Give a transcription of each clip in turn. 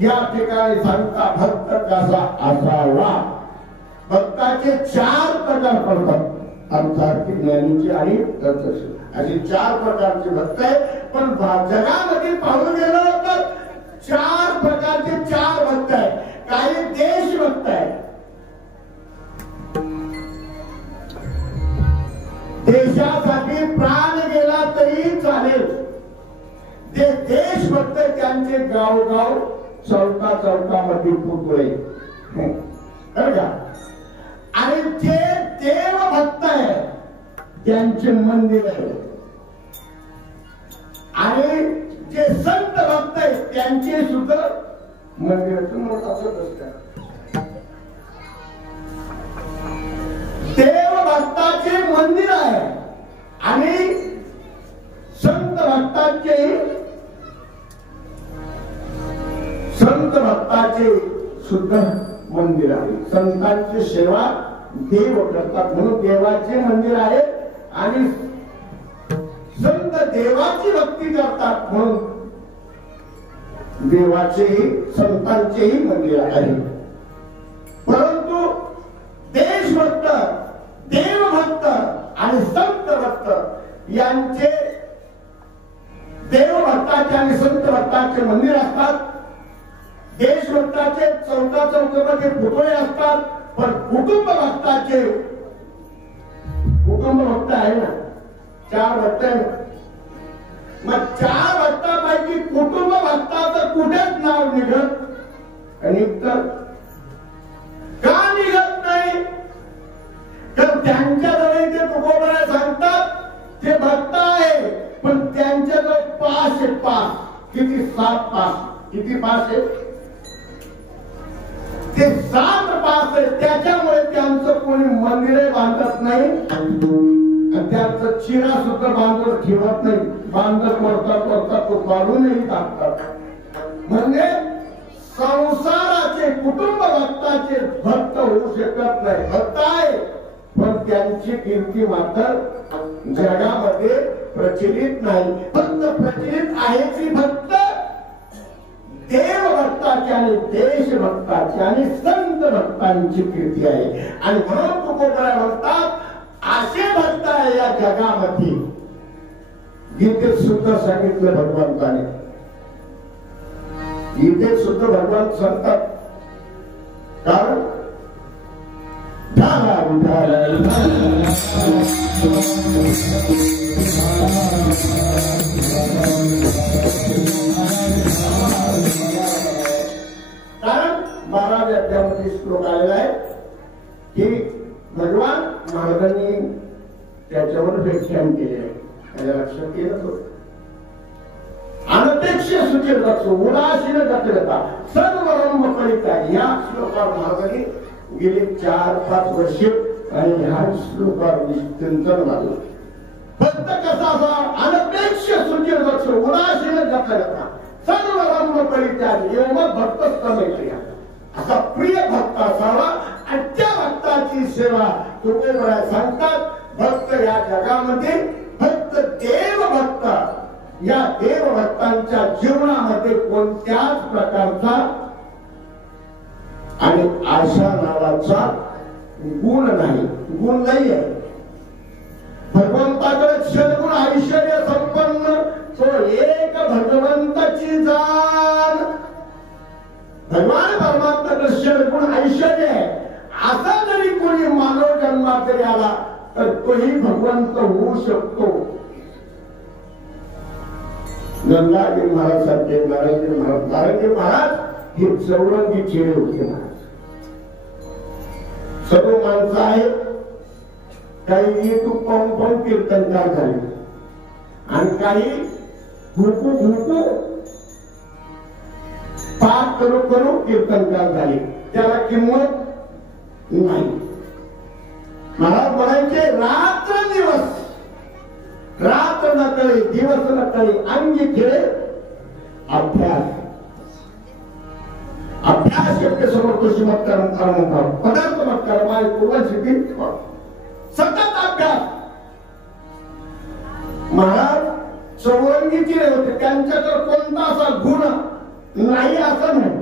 या ठिकाणी सांगता भक्त कसा असावा। भक्ताचे 4 प्रकार पडतात, अर्थार्थिक, ज्ञानीचे आणि तत्वदर्शी असे 4 प्रकारचे भक्त आहेत। पण जगामध्ये पाहून गेलं तर 4 प्रकारचे 4 भक्त आहेत। काही देशभक्त आहेत, देशासाठी प्राण गेला तरी चालेल, ते देशभक्त त्यांचे गावगाव चौकामध्ये पुतळे बरं का। आणि जे देवभक्त आहे त्यांचे मंदिर आहे, आणि जे संत भक्त आहेत त्यांचे सुद्धा मंदिराचं मोठं असतं। देवभक्ताचे मंदिर आहे आणि संत भक्ताचे सुद्धा मंदिर आहे। संतांची सेवा देव करतात म्हणून देवाचे मंदिर आहे, आणि संत देवाची भक्ती करतात म्हणून देवाचेही संतांचेही मंदिर आहे। परंतु देशभक्त, देवभक्त आणि संत भक्त यांचे, देवभक्ताचे आणि संत भक्ताचे मंदिर असतात, देशभक्ताचे चौकामध्ये पुतळे असतात, पण कुटुंब भक्ताचे, कुटुंब भक्त आहे ना 4 भक्त आहे, मग 4 भक्तापैकी कुटुंब भक्ताचं कुठेच नाव निघत का निघत नाही? तर त्यांच्याजवळ ते तुकोबराय सांगतात ते भक्त आहे, पण त्यांच्याजवळ पास आहे, पास किती 7 पास, किती पास आहे ते 7 पास आहे। त्याच्यामुळे त्यांचं कोणी मंदिरे बांधत नाही आणि त्यांचं चिरा सुद्धा बांधून ठेवत नाही, बांधत वरतात तो बांधूनही टाकतात। म्हणजे संसाराचे कुटुंब भक्ताचे भक्त होऊ शकत नाही, भक्त आहे पण त्यांची कीर्ती मात्र जगामध्ये प्रचलित नाही। फक्त प्रचलित आहे ती भक्त देवभक्ताची आणि देशभक्ताची आणि संत भक्तांची कीर्ती आहे। आणि म्हणून तुकोबराय म्हणतात असे भक्त आहे या जगामध्ये। गीतेत सुद्धा सांगितलं भगवंताने, गीतेत सुद्धा भगवान सांगतात, कारण कारण 12व्या अध्यायामध्ये श्लोक आलेला आहे की भगवान महाराजांनी त्याच्यावर व्याख्यान केले आहे, त्याच्या लक्षात केलं होतं। अनपेक्ष सुचिर लक्ष उदासीन गतगता सर्व रंभ फलिता, या श्लोकावर महाराजांनी गेली 4-5 वर्षे आणि ह्या श्लोकावर चिंतन झालं। भक्त कसा असा? अनपेक्ष सुचिर लक्ष उदासीन गतगता सर्व रंभ फलिता एवढ भक्त समैत्रिया, असा प्रिय भक्त असावा। आणि त्या भक्ताची सेवा तुकोबराय सांगतात। भक्त या जगामध्ये फक्त देवभक्त, या देवभक्तांच्या जीवनामध्ये कोणत्याच प्रकारचा आणि आशा नावाचा गुण नाही, गुण नाही आहे। भगवंताकडे षडगुण ऐश्वर्य संपन्न तो एक भगवंताची जाण। भगवान परमात्म्याकडे षडगुण ऐश्वर्य आहे, असा जरी कोणी मानव जन्मात जरी आला तर तोही भगवंत होऊ शकतो। गंगाजी महाराज सारखे, नारायणजी महाराज हे चौरंगी चेहरे होते महाराज। सर्व माणसं आहेत, काही युट्यूब पाहून कीर्तनकार झाले आणि काही भूकू पाठ करू कीर्तनकार झाले, त्याला किंमत नाही। महाराज म्हणायचे रात्र दिवस, रात्र न कळे दिवस न कळे अंगी खेळे अभ्यास, अभ्यास शक्य समोर तो शिमत्कार कर्म पदार्थ मत कर्माय पूर्वसिद्धी सतत अभ्यास। महाराज चौरंगीचे होते, त्यांच्याकडे कोणता असा गुण नाही असं नाही,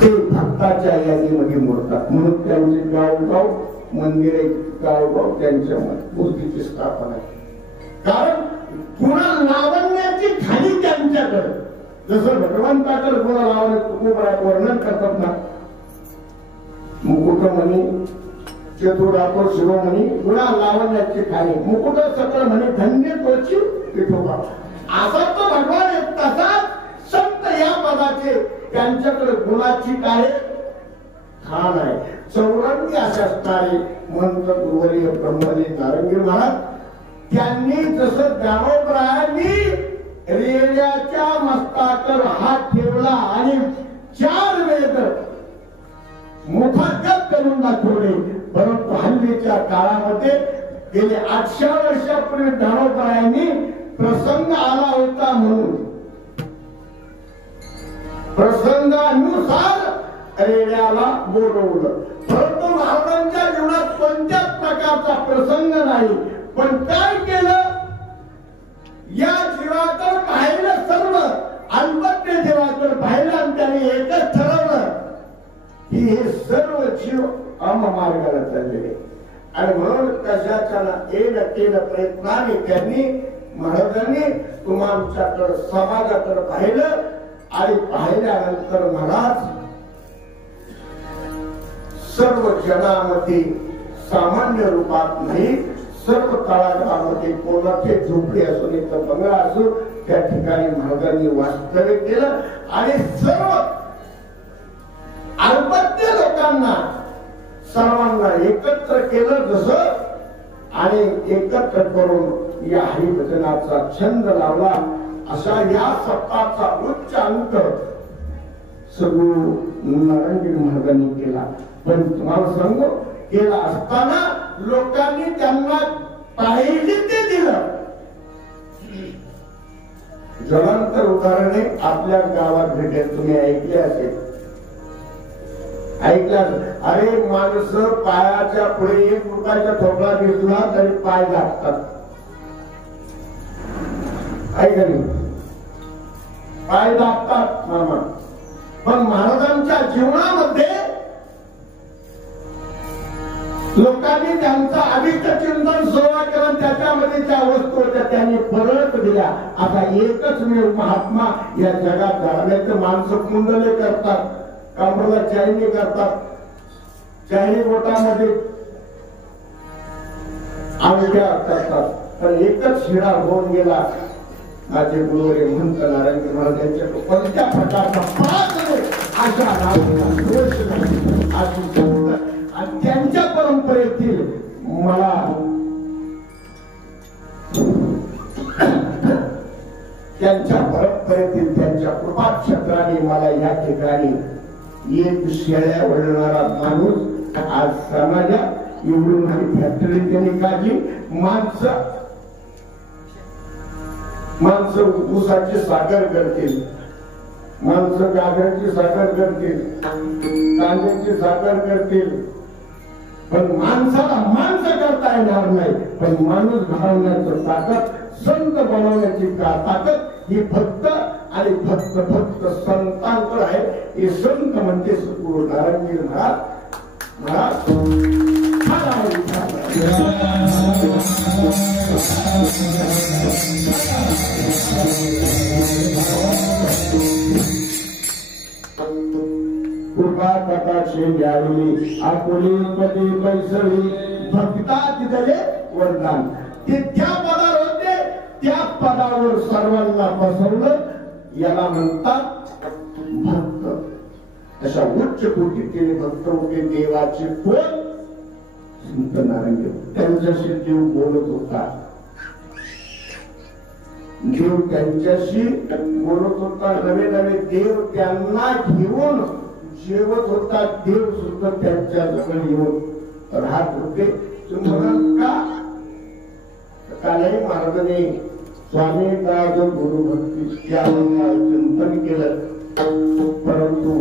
ते भक्ताच्या यादीमध्ये मोडतात. म्हणून त्यांचे गावगाव मंदिरे, गावगाव त्यांच्या मूर्तीची स्थापना आहे. कारण गुणा लावण्याची खाली त्यांच्याकडे, जसं भगवंताकडे गुण लावण्याचं वर्णन करतात ना, मुकुट म्हणी चतुरातो शिरोमणी गुणा लावण्याची खाली, मुकुट सकळ म्हणे धन्य तोची विठोबा. असा तो भगवान आहे. तसाच संत या पदाचे त्यांच्याकडे गुणाची काय खाण आहे. चौरंगी असे असणारे मंत्र गुरुवर्य ब्रह्मदेव नारंगी महाराज, त्यांनी जसं ज्ञानोबरायांनी रेड्याच्या मस्तकावर हात ठेवला आणि 4 वेद मुखागत करून दाखवले. परंतु हल्लीच्या काळामध्ये गेले 800 वर्षापूर्वी ज्ञानोबरायांनी प्रसंग आला होता म्हणून प्रसंगानुसार रेड्याला बोलवलं. परंतु महाराजांच्या जीवनात कोणत्याच प्रकारचा प्रसंग नाही. पण काय केलं, या जीवाकडे पाहिलं, सर्व अल्पज्ञ जीवाकडे पाहिलं आणि त्याने एकच ठरवलं की हे सर्व जीव अममार्गाला चाललेले. आणि म्हणून कशाच्या केलं प्रयत्नाने त्यांनी महाराजांनी तुम्हांच्याकडे समाजाकडे पाहिलं आणि पाहिल्यानंतर महाराज सर्व जनामध्ये सामान्य रूपात नाही, सर्व तळागाळामध्ये कोणाचे झोपडी असो नाही तर बंगला असो त्या ठिकाणी महाराजांनी वास्तव्य केलं आणि सर्व अल्पज्ञ लोकांना सर्वांना एकत्र केलं जसं, आणि एकत्र करून या हरिभजनाचा छंद लावला. अशा या सप्ताहाचा उच्च अंक सगुरु नारायणगिरी महाराजांनी केला. पण तुम्हाला सांगू, केला असताना लोकांनी त्यांना पाहिजे ते दिलं. ज्वलंत उदाहरणे आपल्या गावात भेटेल, तुम्ही ऐकले असेल. ऐकलं, अरे माणसं पायाच्या पुढे 1 रुपयाचा ठोकळा घेतला तरी पाय दाबतात. ऐकली, पाय दाबतात मामा. पण महाराजांच्या जीवनामध्ये लोकांनी त्यांचा अभिष्ट चिंतन सेवा करून त्याच्यामध्ये ज्या वस्तू होत्या त्यांनी परत दिल्या. आता एकच महात्मा या जगात झाले. माणसं कुंडले करतात, कमरेला चैनी करतात, चैनी बोटामध्ये अंगठ्या करतात. पण एकच हिरा होऊन गेला. माझे गुरुवर्य म्हणत नारायण महाराज यांच्या कोणत्या प्रकारचा अशा आणि त्यांच्या परंपरेतील मला त्यांच्या परंपरेतील त्यांच्या कृपाक्षेत्राने मला या ठिकाणी एक शेळ्या वळणारा माणूस आज समाजात एवढी मोठी फॅक्टरी त्यांनी काढली. माणसं ऊसाची साखर करतील, माणसं गाजराची साखर करतील, कांद्याची साखर करतील, पण माणसाला माणसं करता येणार नाही. पण माणूस घडवण्याचं ताकद, संत बनवण्याची ताकद ही फक्त आणि फक्त फक्त संतांकडे आहे. हे संत म्हणजे सद्गुरू नारायणगिरी महाराज. कृपा कटाक्षे द्यावी आपुली पदी पैसवी भक्ता तिथले वरदान. ते त्या पदावर होते, त्या पदावर सर्वांना बसवलं. याला म्हणतात भक्त. अशा उच्च कोटीचे भक्त होते. देवाचे कोण? संत नारायणदेव. त्यांच्याशी देव बोलत होता. देव त्यांच्याशी बोलत होता. नवे नवे देव त्यांना घेऊन जेवत होता. देव सुद्धा त्यांच्या जवळ येऊन राहत होते. का कालही महाराजांनी स्वामी दास गुरु भक्ती चिंतन केलं. परंतु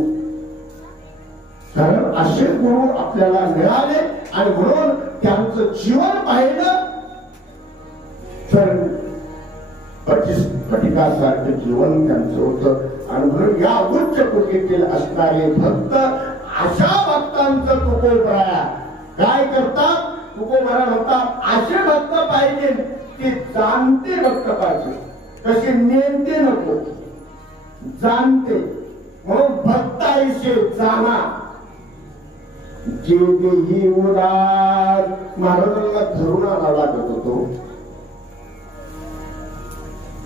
कारण असे गुरु आपल्याला मिळाले आणि म्हणून त्यांचं जीवन पाहिलं तर पटिकासारखं जीवन त्यांचं होतं. आणि म्हणून या उच्च कोटीतील असणारे भक्त अशा भक्तांचं तुकोबराया काय करतात? तुकोबरा म्हणतात असे भक्त पाहिजे ते जाणते भक्त पाहिजे, कसे नेते नको, जाणते. म्हणून भक्त ऐसे जाणा जे देही उदार. महाराजांना धरून आणावं लागत होतो,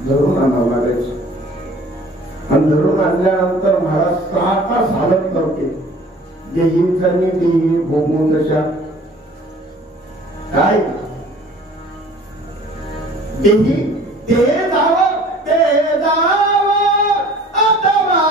धरून आणावं लागायचं. आणि धरून आणल्यानंतर महाराज 6 तास हालत नव्हते. देहीचा देही भोगून तशा काय देही ते जावं ते जावं अथवा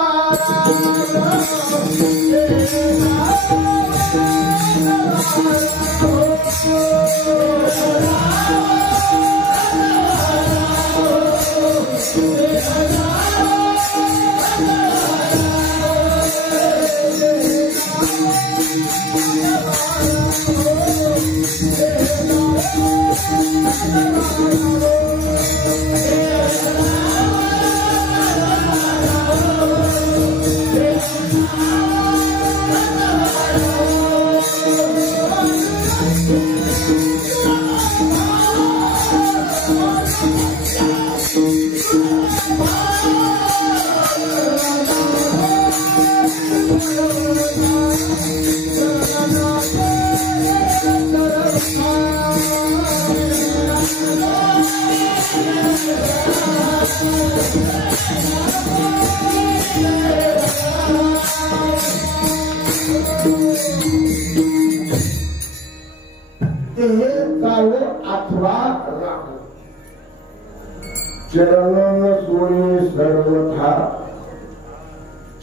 चरण सोडे सर्वथा.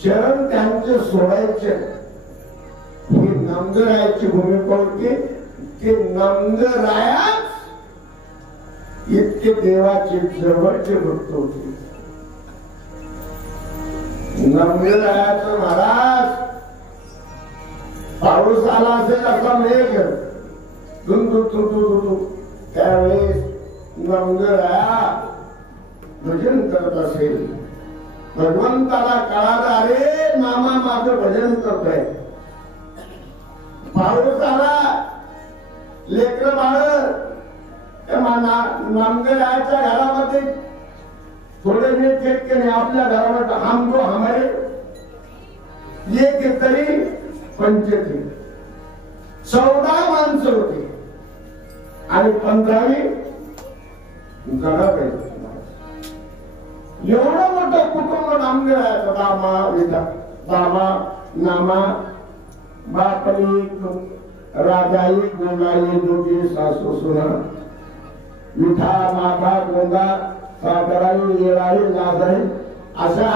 चरण त्यांचे सोडायचे. ही नंदरायाची भूमिका होती. ते नंदरायाच इतके देवाचे जवळचे भक्त होते. नंदरायाचं महाराज पाऊस आला असेल असा मेघ त्यावेळेस नंदराया भजन करत असेल. भगवंताला कळाला अरे मामा माझं भजन करतोय. पाऊस आला, लेकर बाळ नामदेवाच्या घरामध्ये थोडे वेळ चेक केले. आपल्या घरामध्ये हम तो हमारे ये तरी 25 14 माणसं होती आणि 15वी गणप. एवढं मोठं कुटुंब नामदेवाचं. बाबा नामा बापली राजाई गोंगाई दोघी सासू सुना मिठा माठा गोंगा सागराई येळाई लाजाई अशा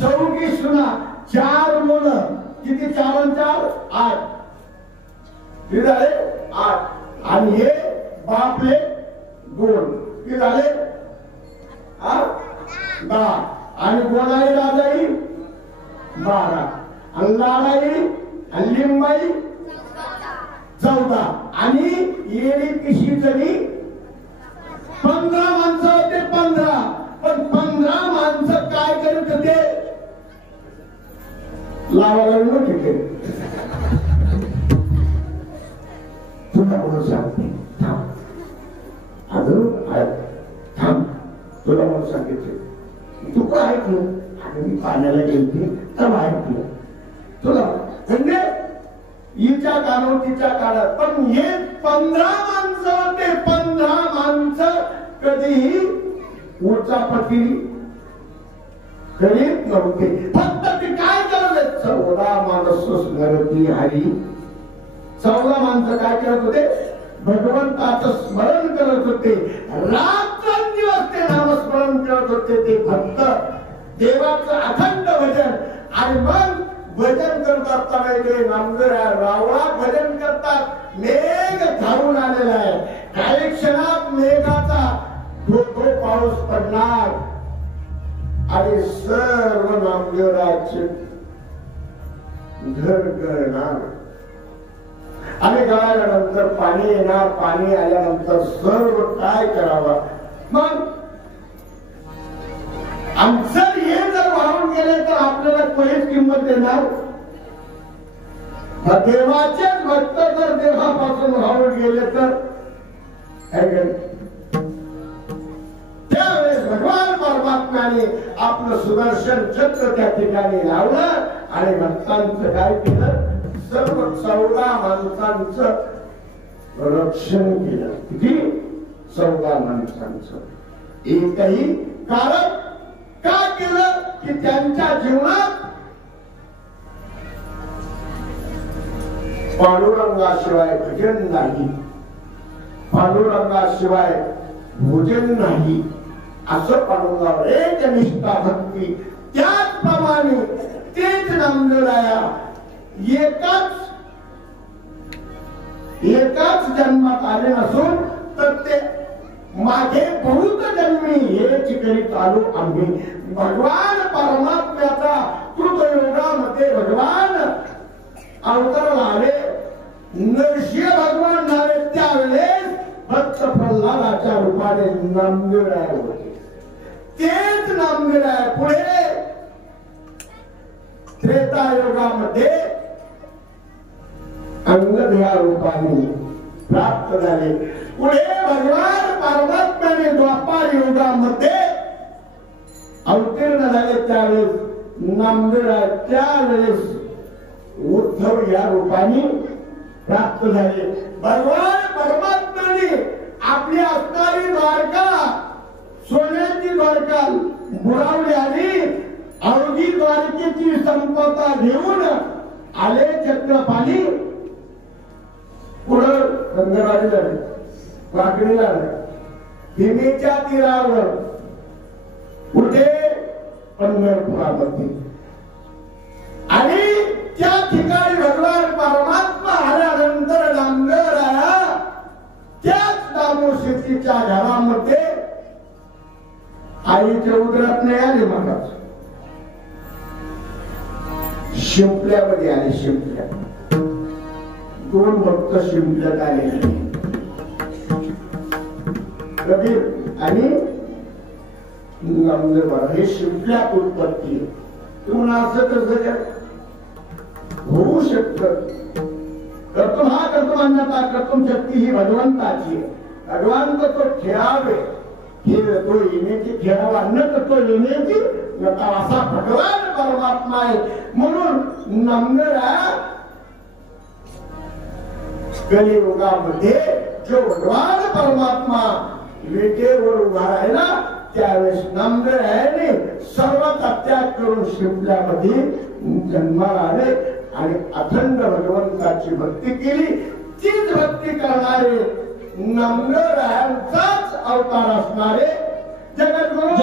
4 सुना, 4 मुलं. किती 4 4 8 किती झाले 8. आणि हे बापले 2 किती झाले 10. आणि गोलाई राजाई 12 आणि लाडाई आणि लिंबाई 14 आणि येळी पिशी तरी 15 माणसं होते. 15. पण 15 माणसं काय करत होते? लावायला नव्हते. तुला म्हणून सांगते थांब अजून थांब. तुला म्हणून सांगितले तू काय ऐकलं? आता मी पाण्याला गेलते तेव्हा ऐकलं तुला. म्हणजे हिच्या कानावर तिच्या कानात. पण हे 15 माणसं होते. 15 माणसं कधीही उचापती करीत नव्हते. फक्त ते काय करत? 14 माणस स्मरती हरी. 14 माणसं काय करत होते? भगवंताचं स्मरण करत होते. रात्रंदिवस ते नामस्मरण करत होते. ते भक्त देवाचं अखंड भजन. आणि मग भजन करत असताना रावळा भजन करतात. मेघ धावून आलेला आहे. काही क्षणात मेघाचा धो पाऊस पडणार आणि सर्व नामदेवराचे घर गळणार. आणि गळाल्यानंतर पाणी येणार. पाणी आल्यानंतर सर्व काय करावं? मग आणि जर हे जर वाहून गेले तर आपल्याला कोणीच किंमत देणार. देवाचेच भक्त जर देवापासून वाहून गेले तर त्यावेळेस भगवान परमात्म्याने आपलं सुदर्शन चक्र त्या ठिकाणी लावलं आणि भक्तांचं काय केलं, सर्व 14 माणसांचं रक्षण केलं. किती? 14 माणसांचं. एकही कारण का केलं की त्यांच्या जीवनात पांडुरंगाशिवाय भजन नाही, पांडुरंगाशिवाय भोजन नाही, असं पांडुरंगावर एक निष्ठा भक्ती. त्याचप्रमाणे तेच नामदेवराया एकाच जन्मात आले नसून तर ते मागे बहुत जन्मी हेच करीत आलो आम्ही. भगवान परमात्म्याचा कृतयुगामध्ये भगवान अवतरण आले, नरसिंह भगवान झाले. त्यावेळेस भक्त प्रल्हादाच्या रूपाने नामदेवराय होते. तेच नामदेवराय पुढे त्रेतायुगामध्ये अंगद या रूपाने प्राप्त झाले. पुढे भगवान परमात्म्याने द्वापार युगामध्ये अवतीर्ण झाले. त्यावेळेस नामदेवराय त्यावेळेस उद्धव या रूपाने प्राप्त झाले. भगवान परमात्म्याने आपली असणारी द्वारका, सोन्याची द्वारका बुडावली आणि अवघी द्वारकेची संपदा घेऊन आले चक्रपाणी. पुढं गंगाराजला वाकडीला भीमेच्या तीरावर कुठे पंढरपुरामध्ये आणि त्या ठिकाणी भगवान परमात्मा आल्यानंतर नामदेवराया त्याच दामोदर घरामध्ये आईच्या उदरात नाही आले, महाराज शिंपल्यामध्ये आले. शिंपल्या 2 भक्त शिंपल्यात आले, कबीर आणि नामदेव. हे शिंपल्यात उत्पत्ती. तुम्हाला असं कसं होऊ शकत? कर्तुम हा कर्तुम अन्यथा कर्तुम शक्ती ही भगवंताची. भगवान तर तो खेळावे, तो येण्याची खेळावा, अन्न तर तो येण्याची असा भगवान परमात्मा आहे. म्हणून नामदेवराया कलियुगामध्ये जो भगवान परमात्मा विटेवर उभा राहिला त्यावेळेस नामदेवरायाने सर्वात त्याग करून शिंपल्यामध्ये जन्माला आले आणि अखंड भगवंताची भक्ती केली. तीच भक्ती करणारे नामदेवरायांचाच अवतार असणारे जगद्गुरु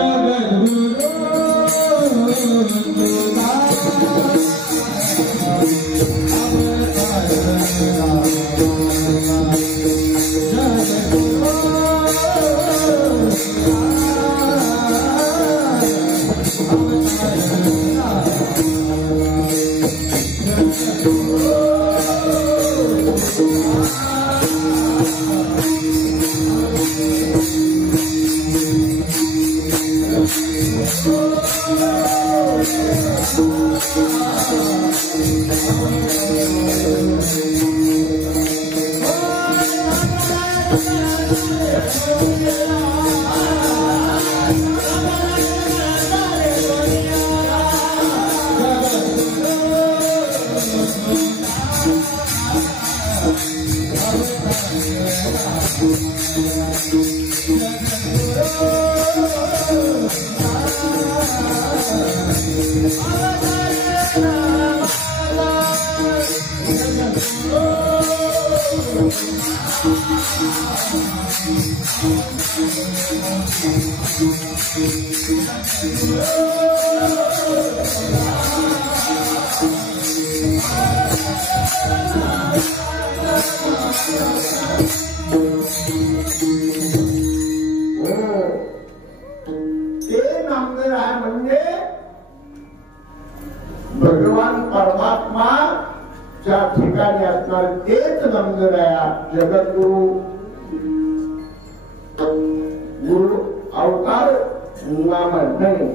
भगवान परमात्मा ज्या ठिकाणी असणार तेच नामदेवराया जगद्गुरु गुरु अवतार नाम नाही.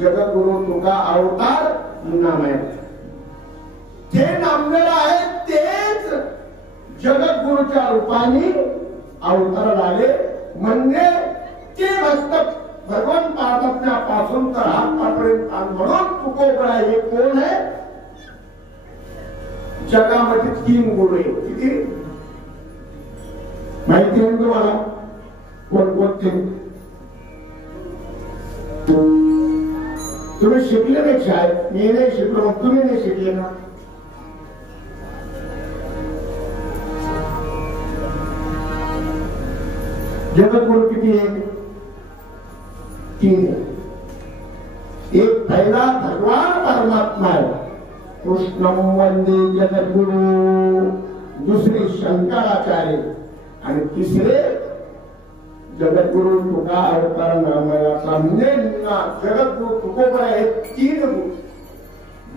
जगद्गुरु तुका अवतार नाम आहे. जे नामदेव आहेत तेच जगद्गुरूच्या रूपाने अवतार आले. म्हणजे ते भक्त भगवान पार्वतीपासून तर हातपर्यंत म्हणून तुकोबरा हे कोण आहे? जगामध्ये 3 गुरु आहेत. किती माहिती आहे तुम्हाला? कोणकोणते? तुम्ही शिकले नाही शाळेत, मी नाही शिकलो, मग तुम्ही नाही शिकले ना? जगद्गुरु किती आहे? 3. एक पहिला भगवान परमात्मा आहे, कृष्णम वंदे जगद्गुरु. दुसरे शंकराचार्य आणि तिसरे जगद्गुरु तुका अवतार नामयाचा. म्हणजे जगद्गुरु तुकोबरा हे 3 गुरु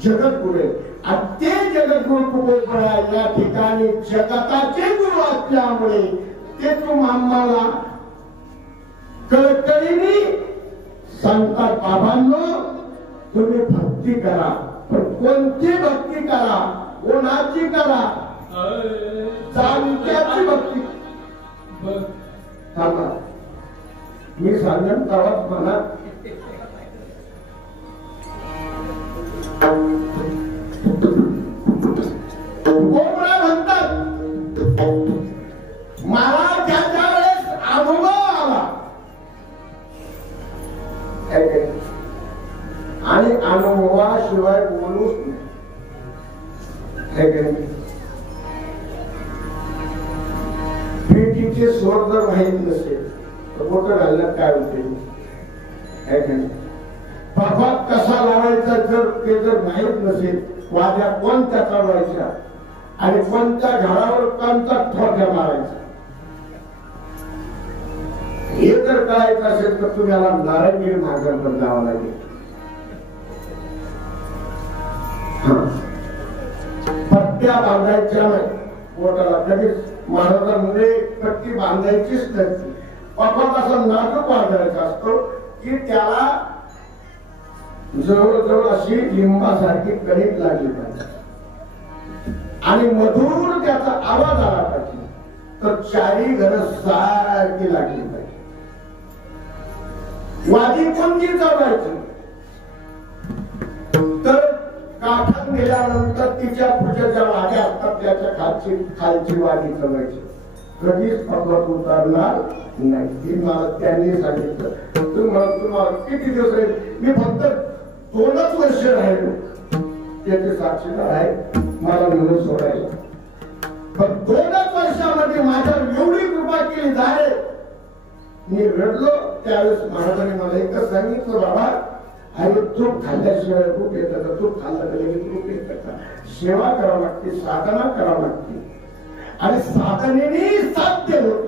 जगद्गुरु आहेत. आणि ते जगद्गुरु तुकोबरा या ठिकाणी जगताचे गुरु असल्यामुळे ते तुम्हाला कळकळीने सांगतात, बाबांनो तुम्ही भक्ती करा. पण कोणती भक्ती करा? कोणाची करा? जाणत्याची भक्ती. थांबा, मी सांगेन तेव्हाच म्हणा. कोबरा म्हणतात मला ज्या वेळेस अनुभव आला आणि अनुभवाशिवाय बोलूच नाही. पेटीचे स्वर जर माहीत नसेल तर मोठं घालण्यात काय होते? पापात कसा लावायचा जर ते जर माहीत नसेल, वाद्या कोणत्या चालवायच्या आणि कोणत्या झाडावर कोणता ठोक्या मारायचा हे जर कळायचं असेल तर तुम्हाला नारायणगिरी महाराजांकडे जावं लागेल. पट्ट्या बांधायच्या पोटाला कधीच महाराजांमध्ये पट्टी बांधायचीच नसते. पापात असा नाजूक बांधायचा असतो की त्याला जवळजवळ अशी लिंबासारखी कणीक लागली पाहिजे आणि मधुर त्याचा आवाज आला पाहिजे. तर 4 घरं सारखी लागली पाहिजे. वादी कोणती चालवायची तर काठात गेल्यानंतर तिच्या पुढच्या ज्या वाद्या असतात त्याच्या खालची वादी चालवायची. कधीच पकवत उतरणार नाही. हे मला त्यांनी सांगितलं. तुम्हाला किती दिवस राहील? मी फक्त 2च वर्ष राहिलो. त्याचे साक्षीदार आहे मला मिळून सोडायला. पण 2च वर्षामध्ये माझ्यावर एवढी कृपा केली झाले. मी रडलो त्यावेळेस महाराजांनी मला एकच सांगितलं, बाबा अरे तूप खाल्ल्याशिवाय खूप येतं का? तूप खाल्लं तर खूप येतं का? सेवा करावं लागते, साधना करावं लागते आणि साधनेने साध्य होत.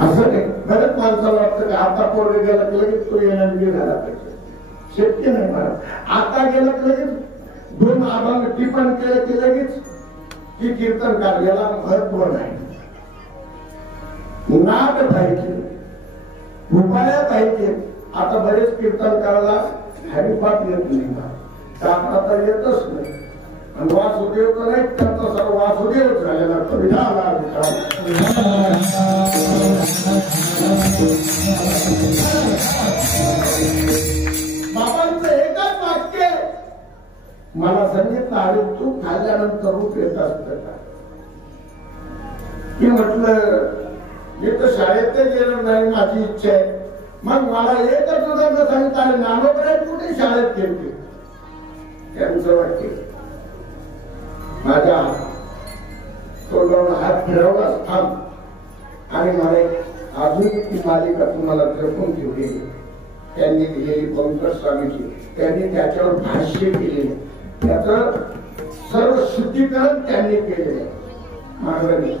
असं नाही. बरेच माणसाला वाटतं की आता पोरगे गेला की लगेच तो येणार झाला पाहिजे. शक्य नाही महाराज. आता गेला की लगेच 2 अभंग टिपण केलं की लगेच की कीर्तन कार्याला महत्व नाही. नाद पाहिजे, उपाया पाहिजे. आता बरेच कीर्तन करायला हरिपाठ येत नाही, काकडा तर येतच नाही. आणि वासुदेव तर नाही, त्यांचा सर्व वासुदेव झालेला विधाला बाबांचं एकच वाक्य मला सांगितलं, अरे तू खाल्ल्यानंतर रूप येत असत का? की म्हटलं मी तर शाळेत गेलो नाही, माझी इच्छा आहे. मग मला एकच उदाहरण सांगता नानोकडे कुठे शाळेत गेले. त्यांचं वाक्य माझ्या तोंडावर हात फिरवलाच थांब आणि मला अजून ती मालिका तुम्हाला जपून ठेवली. त्यांनी दिलेली पंकज स्वामीची, त्यांनी त्याच्यावर भाष्य केले, त्याचं सर्व शुद्धीकरण त्यांनी केलेलं. महाराजांनी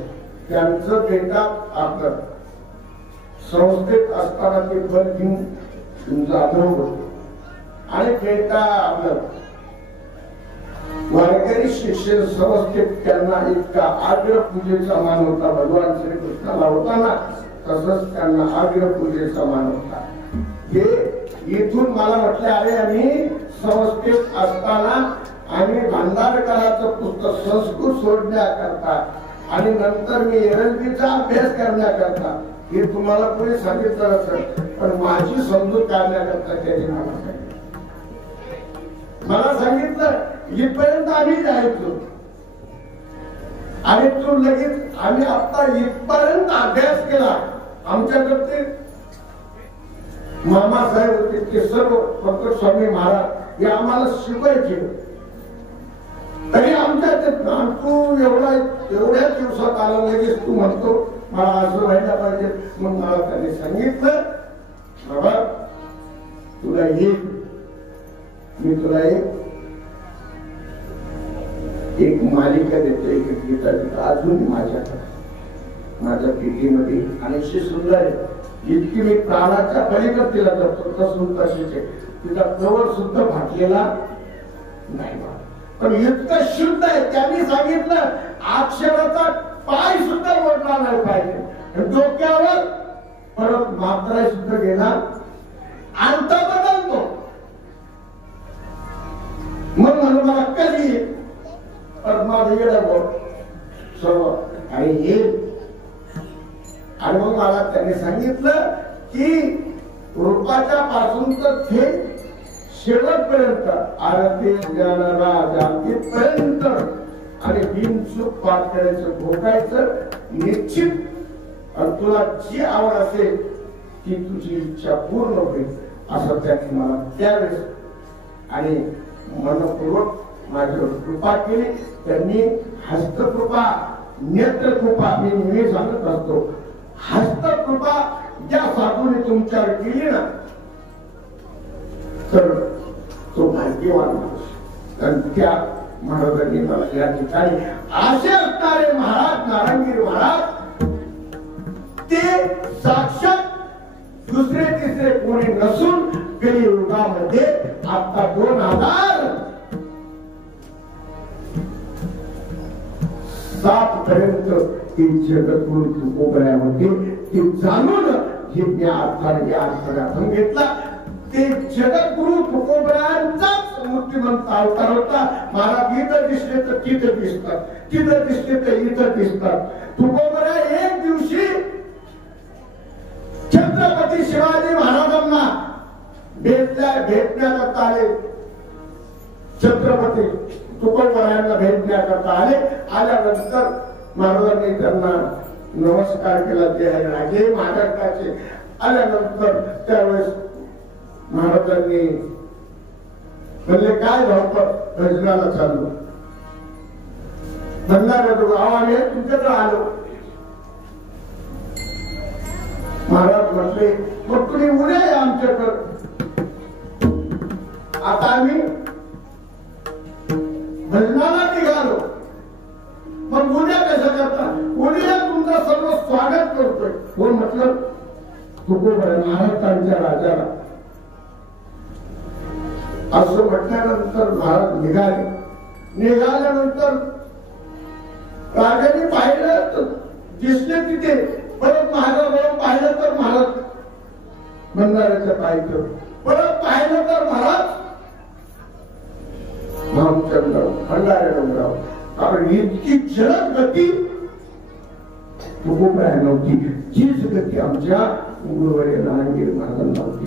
त्यांचं बेटा आपलं संस्थेत असताना ते फल घेऊन जाधव होते आणि बेटा आपलं वारकरी शिष्य संस्थेत त्यांना इतका आग्रह पूजेचा मान होता. भगवान श्रीकृष्णाला होता ना, तसंच त्यांना आग्रह पूजेचा मान होता. ते इथून मला म्हटले, अरे आम्ही संस्थेत असताना आम्ही भांडारकरांचं पुस्तक संस्कृत सोडण्याकरता आणि नंतर मी एलएलबीचा अभ्यास करण्याकरता हे तुम्हाला पुढे सांगितलं असेल, पण माझी समजूत काढण्याकरता त्याने मला सांगितलं इथपर्यंत आम्ही जायचो आणि तू लगेच आम्ही आता इथपर्यंत अभ्यास केला. आमच्याकडे मामासाहेब होते ते सर्व फक्त स्वामी महाराज हे आम्हाला शिकवायचे. तरी आमच्या तू एवढ्या दिवसात आला लगेच तू म्हणतो मला असं व्हायला पाहिजे. मग मला त्याने सांगितलं, बाबा तुला मी तुला एक मालिका देतो, एक गीता देतो अजून माझ्या पेटीमध्ये अनेकशे सुंदर आहे. इतकी मी प्राणाच्या पलीकडे तिला जातो तसून तशीच आहे. तिचा कवर सुद्धा फाटलेला नाही, पण इतकं शुद्ध आहे. त्यांनी सांगितलं अक्षराचा पाय सुद्धा ओढला नाही पाहिजे, डोक्यावर परत मात्रा सुद्धा घेणार अंत बदलतो. मग म्हणून मला कधी पद्मादेवीला बोल सर्व आणि हे आणि मग मला त्यांनी सांगितलं की रूपाच्या पासून तर ते शेवटपर्यंत आरती राजा इथपर्यंत आणि बिनचूक पाठ करायचं, भोगायचं निश्चित. आणि तुला जी आवड असेल ती तुझी इच्छा पूर्ण होईल असं त्यांनी मला त्यावेळेस आणि मनपूर्वक माझ्यावर कृपा केली. त्यांनी हस्तकृपा नेत्रकृपा मी नेहमी सांगत असतो, हस्तकृपा ज्या साधूने तुमच्यावर केली ना तर तो भाग्यवान माणूस. आणि त्या महाराजांनी मला या ठिकाणी असे असणारे महाराज नारायणगिरी महाराज ते साक्षात दुसरे तिसरे कोणी नसून कलियुगामध्ये आता 2007 पर्यंत ते जगद्गुरु तुकोबरायामध्ये ते जाणून हे अर्थाने घेतला. ते जगद्गुरु तुकोबरायांचाच मूर्तिमंत अवतार होता. महाराज इथं दिसले तर तिथं दिसतात, तिथं दिसले तर इथं दिसतात. तुकोबराय एक दिवशी छत्रपती शिवाजी महाराजांना भेटण्याकरता आले. छत्रपती तुकोबरायांना भेटण्याकरता आल्यानंतर महाराजांनी त्यांना नमस्कार केला. ते राजे महाराष्ट्राचे. आल्यानंतर त्यावेळेस महाराजांनी म्हणले काय धावपळ भजनाला चाललो, भंडाऱ्याचं गाव आहे तुमच्याकडे आलो. महाराज म्हटले मग तुम्ही उद्या या आमच्याकडे. आता आम्ही भजनाला निघालो, मग उद्या कसं करता? उद्या तुमचं सर्व स्वागत करतोय. कोण म्हटलं? तुकोबराय महाराष्ट्रांच्या राजाला. असं म्हटल्यानंतर महाराज निघाल्यानंतर राजाने पाहिलं तर दिसले तिथे. परत महाराजांना पाहिलं तर महाराज बंधाऱ्याच्या पाहिलं, परत पाहिलं तर महाराज भामचंद्र भंडारे डोंगराव. कारण इतकी जलद गती तुकोबराय नव्हती, जीच गती आमच्या गुरुवर्य नारायणगिरी महाराजांना होती.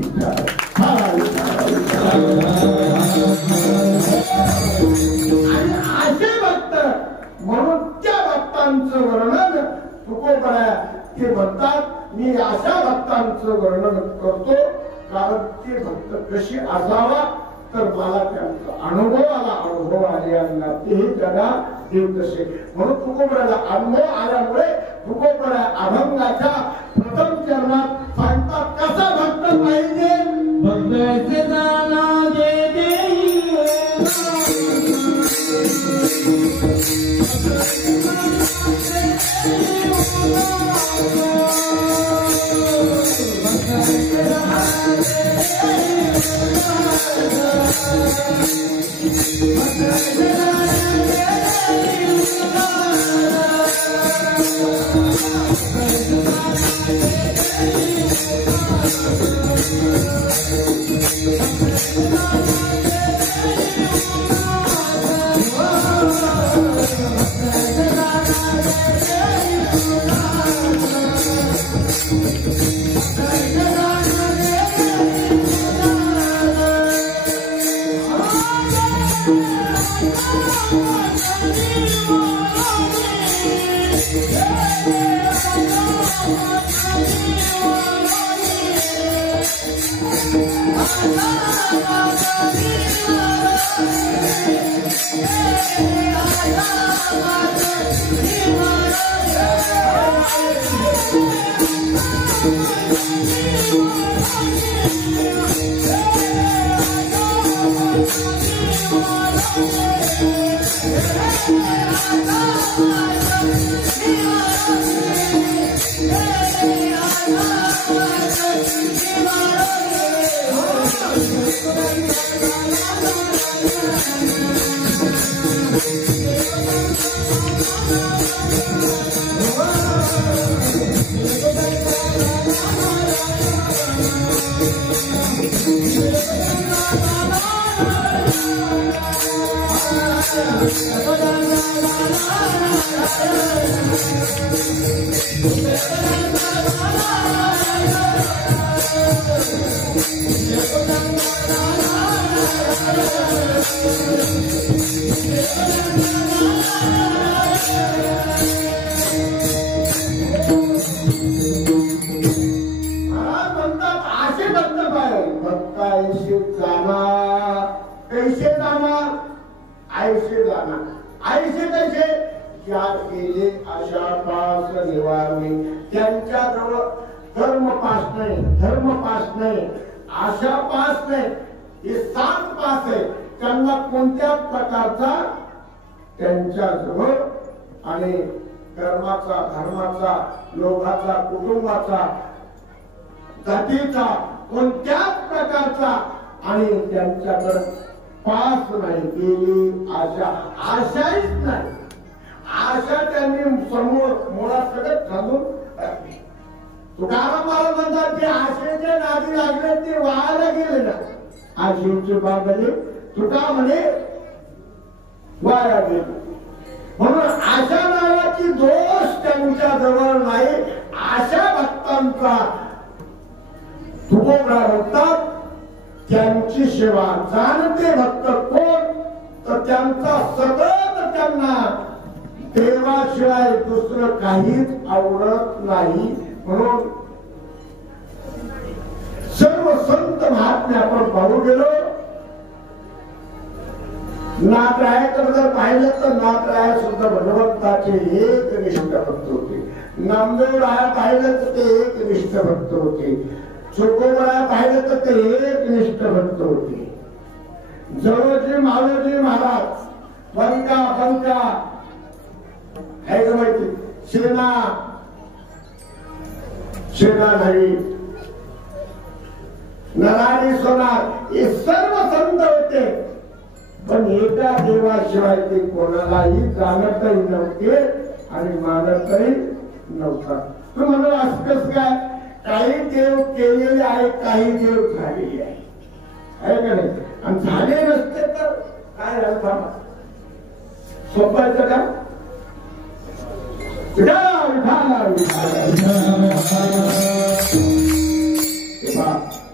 असे भक्त म्हणून त्या भक्तांचं वर्णन तुकोबराय ते म्हणतात. मी अशा भक्तांचं वर्णन करतो कारण ते भक्त कशी असावा तर मला त्यांचा अनुभव आल्याला तेही त्यांना देव तसे. म्हणून तुकोबरायला अनुभव आल्यामुळे तुकोबराय अभंगाच्या प्रथम चरणात सांगतात कसा भक्त पाहिजे. भक्ताचे दाना दे देई Thank you. लोकांचा कुटुंबाचा जातीचा कोणत्याच प्रकारचा आणि त्यांच्याकडे पास नाही केली आशाहीच नाही. आशा त्यांनी समोर मुळात सगळं घालून टाकली. तुकाराम महाराज म्हणतात की आशेचे नादी लागले ते वाहायला गेले ना. आशेचे बाबले तुका म्हणे वाया गेले. म्हणून आशा नावाची दोष त्यांच्या जवळ नाही. आशा भक्तांचा तुकोबरा होतात. त्यांची सेवा जाणते भक्त कोण तर त्यांचा सतत त्यांना देवाशिवाय दुसरं काहीच आवडत नाही. म्हणून सर्व संत महात्मे आपण पाहू गेलो. नाथरायाकडे जर पाहिलं तर नाथराय सुद्धा भगवंताचे एक निष्ठ भक्त होते. नामदेवराया पाहिलं तर ते एक निष्ठ भक्त होते. तुकोबराया पाहिलं तर ते एक निष्ठ भक्त होते. जवळजी मावळजी महाराज पंका आहे का माहिती. सेना नाही नरारी सोनार हे सर्व संत होते. पण एका देवाशिवाय ते कोणालाही जाणतही नव्हते आणि मानतही नव्हता. तू म्हणून असं कसं काय. काही देव केलेले आहे काही देव झालेले आहे का नाही. आणि झाले नसते तर काय झालं सोपायचं का.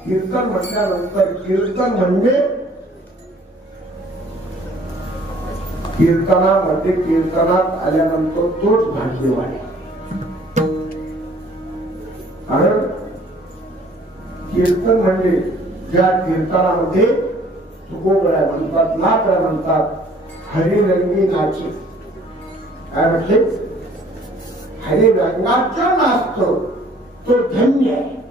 कीर्तन म्हटल्यानंतर कीर्तन म्हणजे कीर्तनामध्ये कीर्तनात आल्यानंतर तोच भाग्यव आहे. कारण कीर्तन म्हणजे ज्या कीर्तनामध्ये तुकोबराया म्हणतात नाथराय म्हणतात हरिरंगी नाचे. काय म्हटले हरिरंगाचा नाचतो तो धन्य आहे.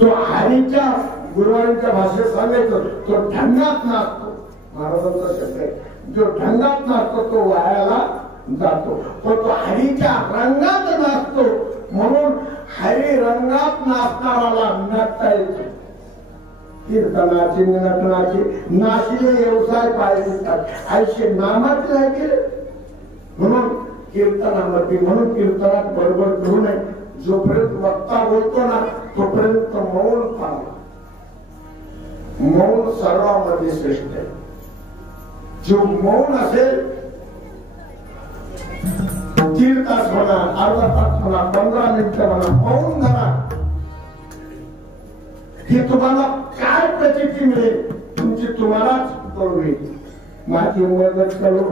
तो हरीच्या गुरुवांच्या भाषेत सांगायचो तो ढंगात नाचतो. महाराजांचा शब्द आहे. जो ढंगात नाचतो तो वायाला जातो. पण तो हरीच्या रंगात नाचतो. म्हणून हरी रंगात नाचणाराला नाचता येतो. कीर्तनाचे नटनाचे नाशिले व्यवसाय पाहिजे आयुष्य नामाचे नाही केले. म्हणून कीर्तनामध्ये म्हणून कीर्तनात बरोबर करू नये. जोपर्यंत वक्ता बोलतो ना तोपर्यंत मौन पाळा. मौन सर्वांमध्ये श्रेष्ठ आहे. जो मौन असेल 3 तास म्हणा अर्धा तास म्हणा 15 मिनिटं म्हणा मौन धरा. की तुम्हाला काय प्रचिती मिळेल तुमची तुम्हालाच पळवे माझी मदत करो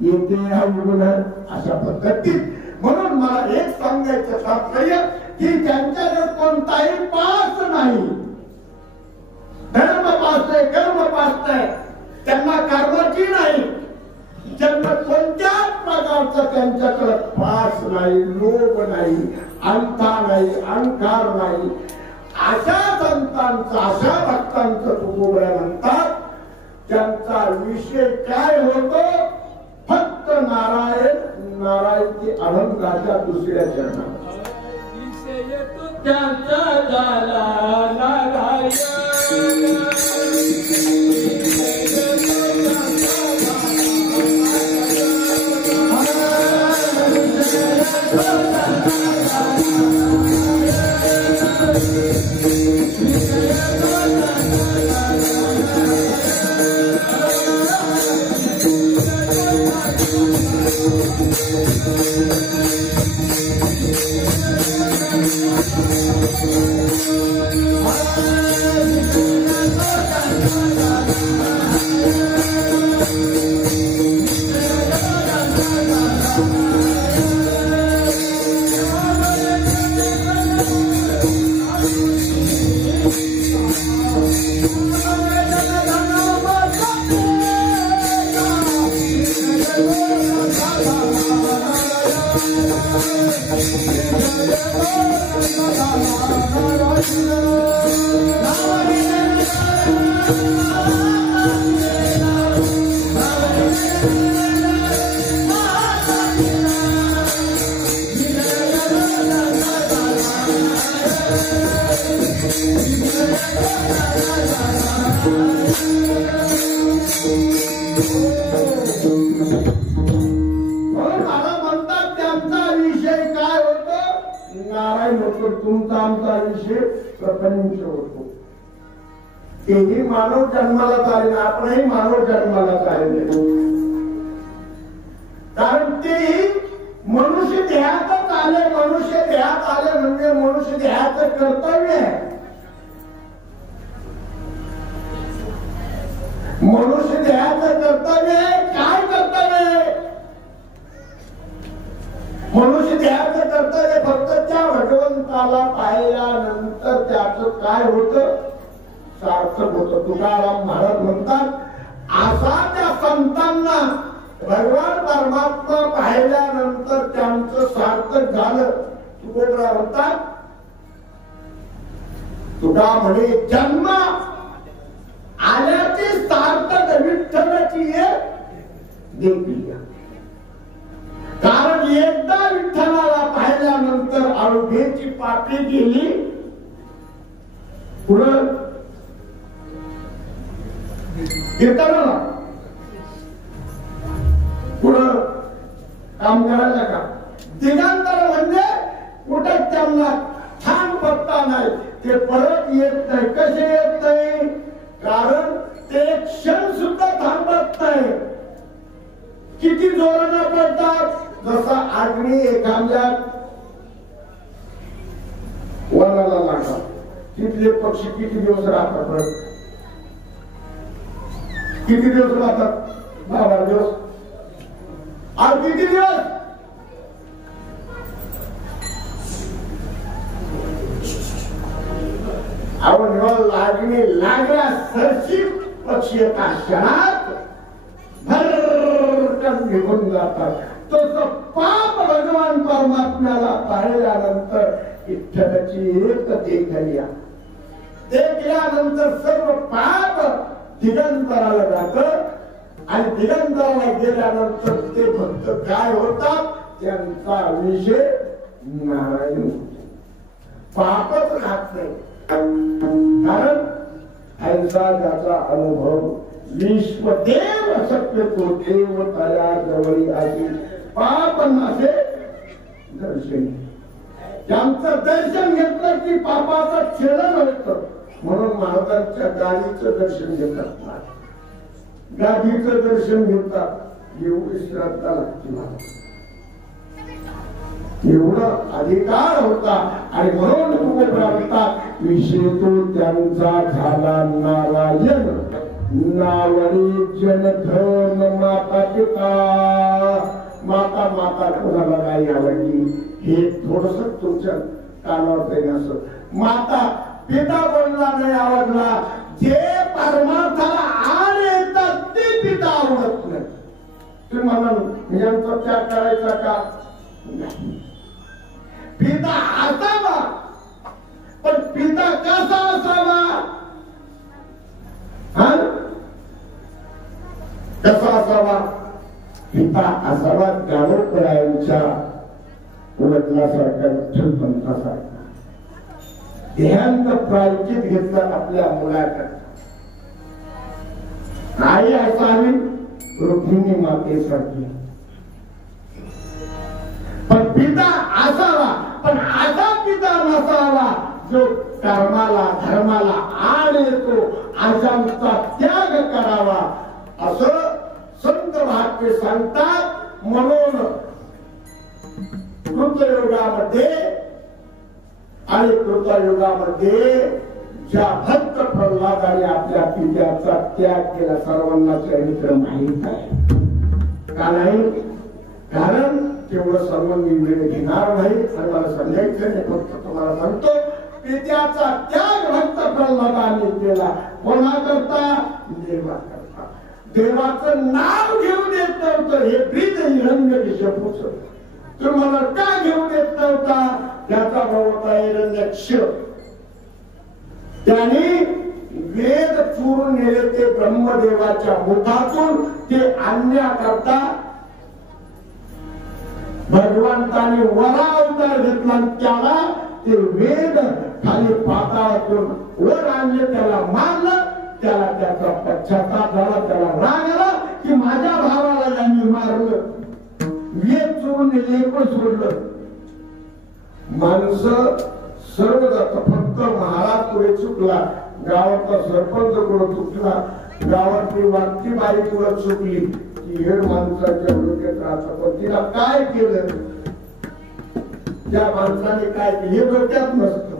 येते हा गुण अशा पद्धतीत. म्हणून मला एक सांगायचं तात्पर्य की ज्यांच्याकडे कोणताही पास नाही, धर्म पासतंय कर्म पासतंय, त्यांना कर्माची नाही, ज्यांना कोणत्याच प्रकारचं त्यांच्याकडे पास नाही, लोभ नाही, अंता नाही, अहंकार नाही, अशा संतांचं अशा भक्तांचं तुकोबऱ्या म्हणतात. त्यांचा विषय काय होतो? फक्त नारायण नारायणची अहंकाराच्या दुसऱ्या चरणात त्यांचा झाला नारायण. तुमचा आमचा विषय प्रपंच होतो. तेही मानव जन्माला आले, आपणही मानव जन्माला आलेले, कारण तेही मनुष्य देहातच आले. मनुष्य देहात आले म्हणजे मनुष्य देहाचं कर्तव्य आहे. मनुष्य देहाचं कर्तव्य आहे. काय कर्तव्य आहे? मनुष्य देहाचं कर्तव्य फक्त त्या भगवंताला पाहिल्यानंतर त्याचं काय होतं? सार्थक होतं. तुकाराम महाराज म्हणतात, असा त्या संतांना भगवान परमात्मा पाहिल्यानंतर त्यांचं सार्थक झालं. तुकोबरा म्हणतात, तुका म्हणे जन्म आल्याची सार्थक विठ्ठलाची देखील. कारण एकदा विठ्ठलाला पाहिल्यानंतर आरोग्याची पातळी गेली. पुढं कीर्तनाला पुढं काम करायला का? दिनांतर म्हणजे कुठं त्यांना छान पत्ता नाही, ते परत येत नाही. कसे येत नाही? कारण ते क्षण सुद्धा थांबत नाही. किती जोरानं पडतात. जसा अग्नी एखाद्या वनाला लागतात, तिथले पक्षी किती दिवस राहतात? किती दिवस राहतात? 12 दिवस. आज किती दिवस? आपण लागणे लागल्या सरशी पक्षी एका क्षणात भरकन निघून जातात. तसं पाप भगवान परमात्म्याला पाहिल्यानंतर विठ्ठलाची एक देखल्या, देखल्यानंतर सर्व पाप दिगंतराला जात. आणि दिगंतराला गेल्यानंतर ते भक्त काय होतात? त्यांचा विषय नारायण होतो. पापच राहत नाही. कारण ऐसा ज्याचा अनुभव विश्वदेव शक्य तो देव तया जवळी असे पाप नसे दर्शन. ज्यांचं दर्शन घेतलं की पापाचं छेदन होतं. म्हणून महाराजांच्या गाडीचं दर्शन घेतात, गाडीचं दर्शन घेतात. एवढी श्रद्धा लागते, एवढा अधिकार होता. आणि म्हणून तुकोबरा म्हणतात, विषय तो त्यांचा झाला नारायण नावरी जनधन माता पिता. माता माता कोणाला नाही आवडली हे थोडस तुमच्या कानावर येईल असं. माता पिता कोणाला नाही आवडला. जे परमार्थाला आड येतात ते पिता आवडत नाही. तुम्ही म्हणाल यांचा त्याग करायचा का. पिता असावा पण पिता कसा असावा. कसा असावा. पिता असावा ज्ञानोपरायांच्या उलटल्यासारखा विठ्ठलपंथासारखा देहांत प्रायचित घेतलं आपल्या मुलाकडे. आई असावी रुक्मिणी मातेसारखी. पण पिता असावा पण असा पिता नसावा जो कर्माला धर्माला आड येतो. अशांचा त्याग करावा असं संत महात्मे सांगतात. म्हणून कृतयुगामध्ये आणि कृतयुगामध्ये ज्या भक्त प्रल्हादाने आपल्या पित्याचा त्याग केला सर्वांना चरित्र माहीत आहे का नाही. कारण तेवढं सर्व मी वेळ घेणार नाही आणि मला सांगायचं नाही. फक्त तुम्हाला सांगतो पित्याचा त्याग भक्त प्रल्हादाने केला. कोणाकरता. देवाकरता. देवाचं नाव घेऊन येत नव्हतं. हे ब्रीद हिरण्यकशिपूच. तुम्हाला का घेऊन येत नव्हता. त्याचा भाव होता हिरण्यक्ष. त्याने वेद चोरून नेले ते ब्रह्मदेवाच्या मुखातून. ते आणण्याकरता भगवंताने वरा अवतार घेतला. त्याला ते वेद खाली पाताळातून वर आणले. त्याला मारलं. त्याला त्याचा पश्चाताप झाला. त्याला राग आला की माझ्या भावाला त्यांनी मारलं. वेद चोरून नेले पण सोडलं. माणसं सर्व जात. फक्त महाराज पुढे चुकला. गावातला सरपंच पुढे चुकला. गावातली वाटती बाई पुढे चुकली. हेड माणसाच्या डोक्यात राहतात. पण तिला काय केलं. त्या माणसाने काय केलं हे डोक्यात नसतं.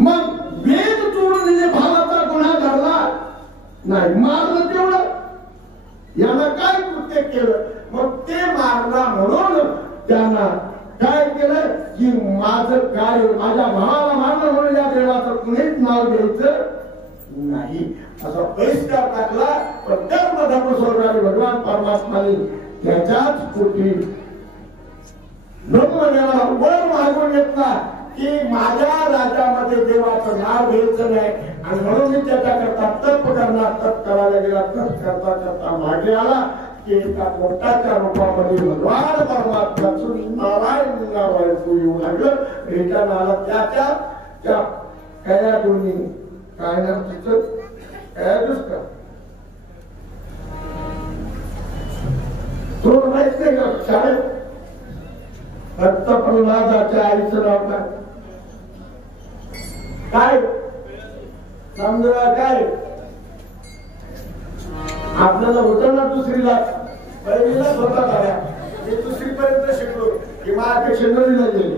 मग वेद चोरून म्हणजे भावाचा गुन्हा घडला नाही. मारलं तेवढं. याला काय कृत्य केलं. मग ते मारला म्हणून त्यांना काय केलं की माझं काय माझ्या भावाला मारलं म्हणून या देवाचं कुणीच नाव घ्यायचं नाही असा बहिष्कार टाकला. पण कर्म धर्म सोडणारे भगवान परमात्माने त्याच्याच पोटी ब्रह्मदेवाला वर मागून घेतला की माझ्या राज्यामध्ये देवाचं नाव घ्यायचं नाही. आणि म्हणून मी त्याच्याकरता तप करणार. तप करायला गेला. तप करता करता मागे आला की एका मोठाच्या रूपामध्ये भगवान परमात्म्याचं नारायण नाव ऐकू येऊ लागलं. रिटर्न आला. त्याच्या त्या कया दोन्ही काय नाव तिचं काय दुसरं तो माहित नाही का शाळेत. भक्त प्रल्हादाच्या आईचं नाव काय. काय समजा काय आपल्याला होतं ना दुसरीला पहिलीला स्वतः झाल्या. मी दुसरी पर्यंत शिकलो की माझ्या शेंदरीला गेले.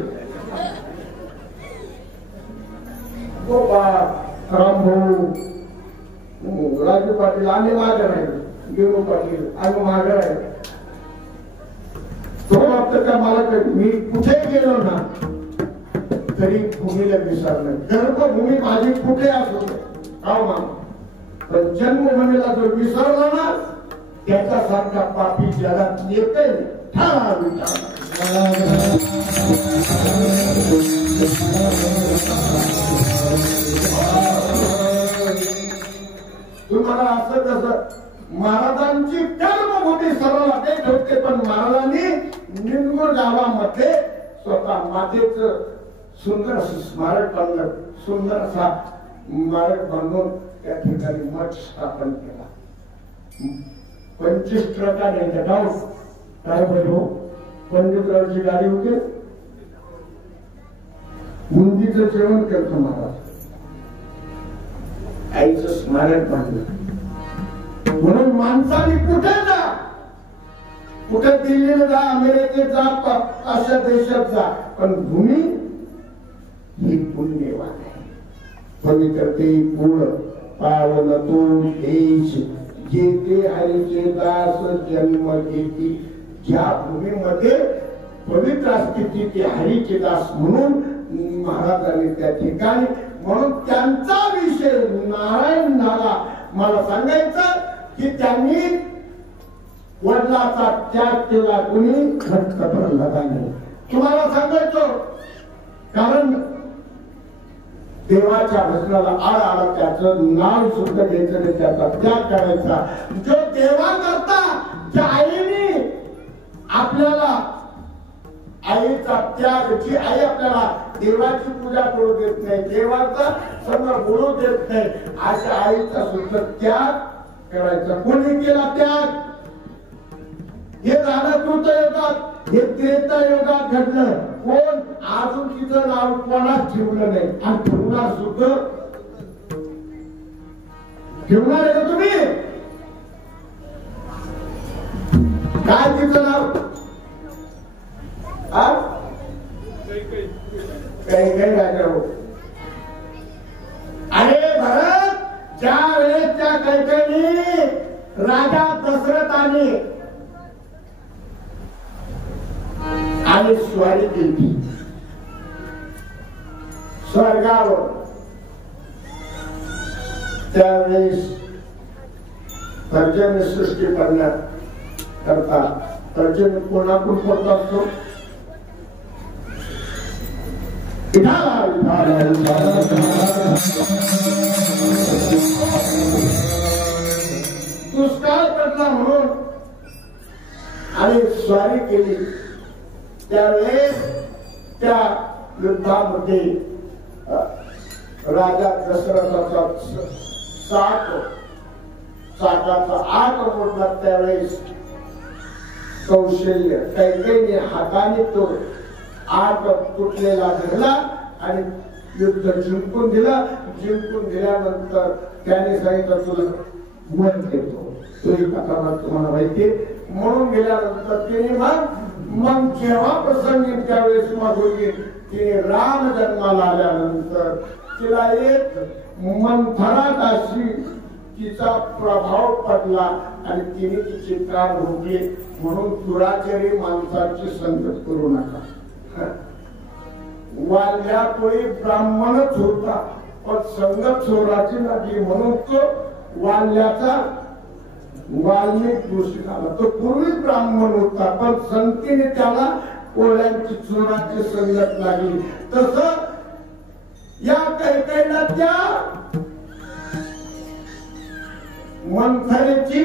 रामभाऊ राजू पाटील आम्ही मागे राहिले. गेलो पाटील आम्ही मागे राहिले. तो वाटतं का मला मी कुठे गेलो ना तरी भूमीला विसरलं. गर्भभूमी माझी कुठे असू का मामा. पण जन्मभूमीला जो विसरला ना त्याच्यासारखा पापी जगात येते. तुम्हाला असं कसं महाराजांची कर्मभूमी सरळ अटेक होते. पण महाराजांनी निंदूर गावामध्ये स्वतः मातेचं सुंदर स्मारक बांधलं. सुंदर असा स्मारक बांधून त्या ठिकाणी मठ स्थापन केला. 25 ट्रकाने गाव काय बघू पंडितरावची गाडी होती. मुंजीचं जेवण करतो महाराज. आईचं स्मारक बांधलं. म्हणून माणसाने कुठे जा. कुठे दिल्लीला जा. अमेरिकेत जा. अशा देशात जा. पण भूमी ही पुण्यवान आहे. पवित्रते पूर्ण पावन तो देश जेथे हरीचे दास जन्म घेती, ज्या भूमीमध्ये पवित्र असते ते हरीचे दास म्हणून महाराजांनी त्या ठिकाणी, म्हणून त्यांचा विषय नारायण झाला. मला सांगायचं की त्यांनी वडिलाचा त्याग केला, कुणी भक्त प्रल्हादाने. तुम्हाला सांगायचो कारण देवाच्या भजनाला आळ आला, त्याचं नाव सुद्धा घ्यायचं नाही, त्याचा त्याग करायचा. जो देवा करता, ज्या आईने आपल्याला, आईचा त्याग, जी आई आपल्याला देवाची पूजा करू देत नाही, देवाचा सगळं बोलू देत नाही, अशा आईचा सुद्धा त्याग करायचा. कोणी केला त्याग? हे झालं कृतयुगात, हे त्रेतायुगात घडलं. कोण? अजून तिचं नाव कोणाच ठेवलं नाही आणि ठेवणार सुद्धा. ठेवणार आहे का तुम्ही? काय तिचं नाव? काही राजा हो. अरे भरत, ज्या वेळेस त्या कैकेयीने राजा दशरथाने आणि स्वारी केली स्वर्गावर, त्यावेळेस तर्जनी सृष्टी करण्यात करता तर्जनी कोणाकडून पडत असतो? दुष्काळ पडला म्हणून आणि स्वारी केली. त्यावेळेस त्या युद्धामध्ये राजा दशरथाचा चाकाचा 8 मोडला. त्यावेळेस कौशल्य कैकेयीने हाताने तो 8 तुटलेला धरला आणि युद्ध जिंकून दिला. जिंकून दिल्यानंतर त्याने सांगितलं तुला वर देतो. तोही कथा तुम्हाला माहिती. म्हणून गेल्यानंतर तिने मग जेव्हा प्रसंगी त्यावेळेस मागून तिने राम जन्माला आल्यानंतर तिला एक मंथरात अशी तिचा प्रभाव पडला आणि तिने तिचे प्राण भोगले. म्हणून दुराचारी माणसाची संगत करू नका. वाल्या तोही ब्राह्मणच होता पण संगत चोराची लागली म्हणून तो वाल्याचा वाल्मिक ऋषी झाला. तो पूर्वी ब्राह्मण होता पण संतीने त्याला कोळ्यांची चोराची संगत लागली. तस या कैकेयीला त्या मंथरेची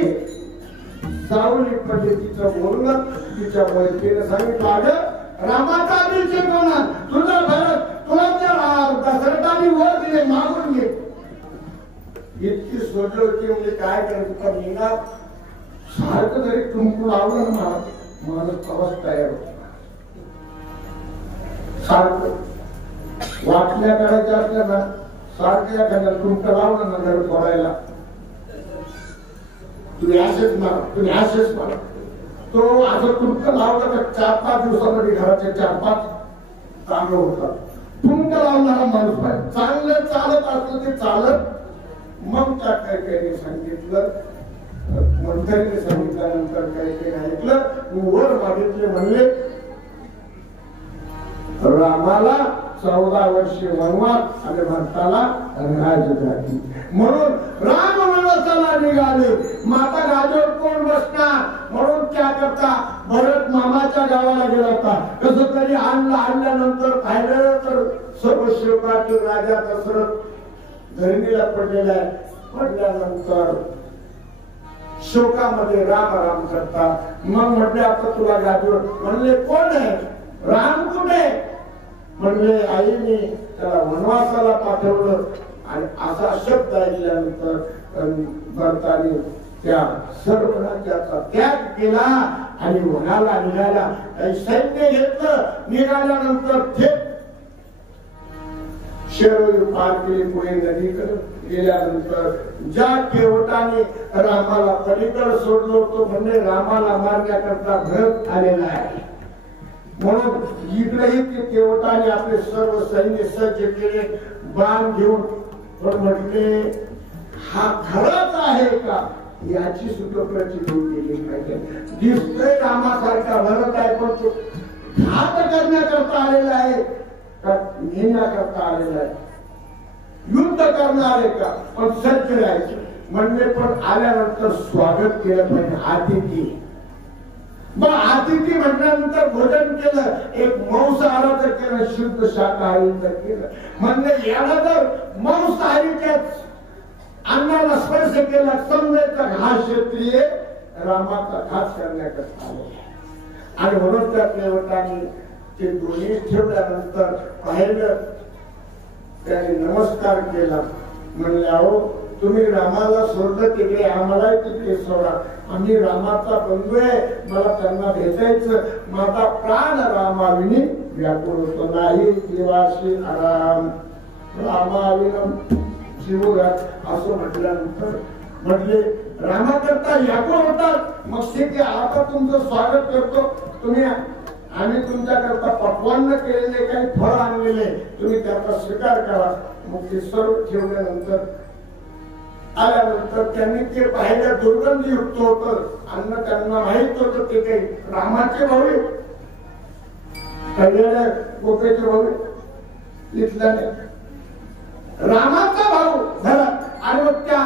सावली पडली. तिचं बोलणं तिच्या मैत्रीने सांगितलं अगं रामाचा अभिषेक होणार तुझा भरत तुला दशरथाने वर दिले मागून घे. इतकी सोडली होती म्हणजे काय करायचं पण मीना सारखं जरी कुंकू लावलं ना माणूस प्रवास तयार होतो. सारखं वाटल्या करायच्या असल्या ना सारख्या एखाद्या कुंकू लावलं ना घर फोडायला तुम्ही असेच मला तो असं कुंकू लावलं तर 4-5 दिवसामध्ये घराचे 4-5 चांगलं होतात. कुंकू लावणारा माणूस पाहिजे. चांगलं चालत असलं ते चालत. मग त्या कैकेयीने सांगितलं मंथरीने सांगितल्यानंतर कैकेयीने ऐकलं. वर मागितले म्हणले रामाला 14 वर्षे वनवास आणि भरताला राजगादी. म्हणून राम वनवासाला निघाले. माता गादीवर कोण बसणार म्हणून त्या करता भरत मामाच्या गावाला गेला होता. कसं तरी आणल्यानंतर पाहिलं तर सर्व शेवकाचे राजा दशरथ धरणीला पडलेला आहे. पडल्यानंतर शोकामध्ये राम राम करतात. मग म्हटले आता तुला गादीवर. म्हणले कोण आहे? राम कुठे? म्हणले आईने त्याला वनवासाला पाठवलं. आणि असा शब्द ऐकल्यानंतर भरताने त्या सर्व राज्याचा त्याग केला आणि वनाला निघाला. सैन्य घेतलं. निघाल्यानंतर थेट शेरोळी पार केली. पुढे नदीकडे गेल्यानंतर ज्या केवटाने रामाला पलीकडे सोडलं होतं म्हणजे रामाला मारण्याकरता भरत आलेला आहे. म्हणून इकडेही ते केवटाने आपले सर्व सैन्य सज्ज केले. बाण घेऊन म्हटले हा खरंच आहे का याची सुद्धा प्रचिती केली पाहिजे. दिसतोय रामासारखा भरत आहे पण तो घात करण्याकरता आलेला आहे का नेण्याकरता आलेला आहे, युद्ध करणार आहे का, पण सज्ज राहायचं म्हणजे. पण आल्यानंतर स्वागत केलं पाहिजे. अतिथी मग अतिथी म्हटल्यानंतर भोजन केलं, एक मांसाहाराचं केलं, शुद्ध शाकाहारीचं केलं. म्हणजे याला जर मांसाहारीच्याच अन्नाला स्पर्श केला समजायचा हा क्षत्रिय रामाचा घात करण्याकरता आलेला. आणि म्हणून त्या प्रेवतांनी ते दोन्ही ठेवल्यानंतर पाहिलं, त्याने नमस्कार केला. म्हणले अहो तुम्ही रामाला सोडलं तिकडे आम्हाला तिकडे सोडा, आम्ही रामाचा बंधू आहे, मला त्यांना भेटायचं, माझा प्राण रामाविनी व्याकुळ होतो. नाही देवाशी आराम रामाविनम जीवघात असं म्हटल्यानंतर म्हटले रामाकरता व्याकुळ होतात. मग ठीक आहे, आता तुमचं स्वागत करतो. तुम्ही आम्ही तुमच्याकरता पक्वान्न केलेले काही फळ आणलेले तुम्ही त्याचा स्वीकार करा. मग ते सर्व ठेवल्यानंतर आल्यानंतर त्यांनी ते पाहिलं दुर्गंधीयुक्त होतं अन्न. त्यांना माहित होतं ते काही रामाचे भाऊ कल्याण गोपेचे भाऊ इथला नाही, रामाचा भाऊ झाला. आणि मग त्या